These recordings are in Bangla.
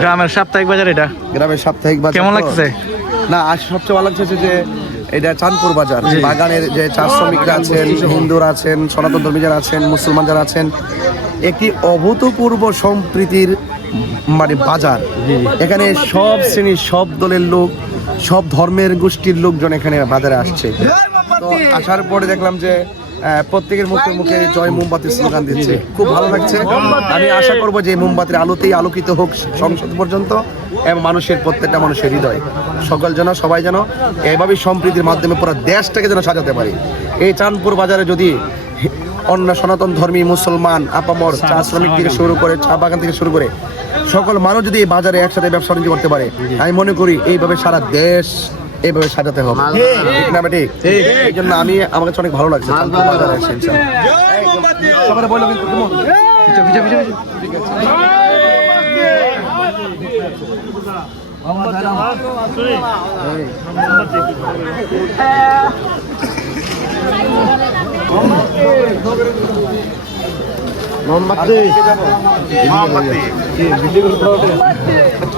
গ্রামের সাপ্তাহিক বাজার এটা? গ্রামের সাপ্তাহিক বাজার কেমন লাগছে? না আজ সবচেয়ে ভালো লাগছে যে এটা চাঁদপুর বাজার। বাগানের যে চা শ্রমিকরা আছেন হিন্দুরা আছেন সনাতন ধর্মী যারা আছেন মুসলমান যারা আছেন একটি অভূতপূর্ব সম্প্রীতির মানে বাজার। এখানে সব শ্রেণির সব দলের লোক সব ধর্মের গোষ্ঠীর লোকজন এখানে বাজারে আসছে। তো আসার পরে দেখলাম যে প্রত্যেকের মুখে মুখে জয় মোমবাতি স্লোগান দিচ্ছে। খুব ভালো লাগছে। আমি আশা করব যে মোমবাতির আলোতেই আলোকিত হোক সংসদ পর্যন্ত এবং মানুষের প্রত্যেকটা মানুষের হৃদয়। সকল যেন সবাই যেন এভাবেই সম্প্রীতির মাধ্যমে পুরো দেশটাকে যেন সাজাতে পারি। এই চাঁদপুর বাজারে যদি অন্য সনাতন ধর্মী মুসলমান আপামর চা শ্রমিক থেকে শুরু করে চা বাগান থেকে শুরু করে সকল মানুষ যদি এই বাজারে একসাথে ব্যবসা বাণিজ্য করতে পারে আমি মনে করি এইভাবে সারা দেশ এইভাবে সাজাতে হবে ঠিক না বেটি এই জন্য আমি আমার কাছে অনেক ভালো লাগছে। সবাই বলল কিন্তু পিছু। মোমবাতি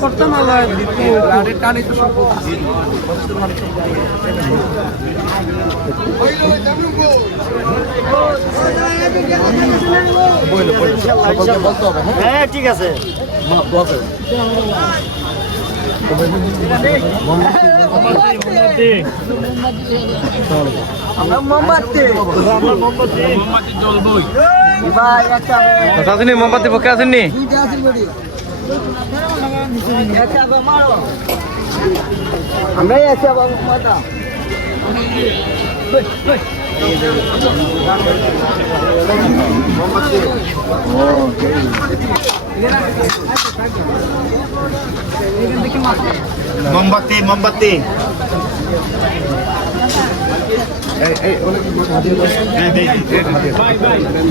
করতাম আল্লাহ লাড়ির টানই তো সব বইলো বইলো কথা মোমবাতি পক্ষে আসেননি? আমরাই আছি মাতা মোমবাতি মোমবাতি এই এই অনেক হাতিয়ে দাও।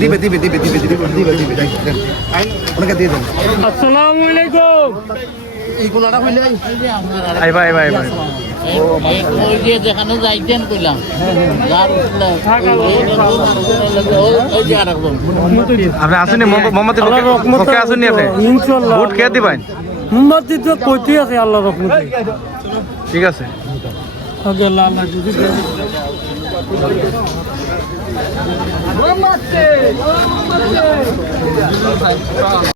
দিবে দিবে দিবে দিবে দিবে দিবে দিবে দেন, দেন। ওনাকে দিয়ে দেন আসসালামু আলাইকুম এই কোনাটা হইলে আইবা আইবা আইবা যেখানে যাইতেন কইলাম যার উঠলে ওই যে আর একদম আপনি আসেননি মোম- মোমবাতি পক্ষে পক্ষে আপনি ভোট কে দিবেন মোমবাতি তো কইতে আছে। আল্লাহ রহমতে। ঠিক আছে আগে আল্লাহ যদি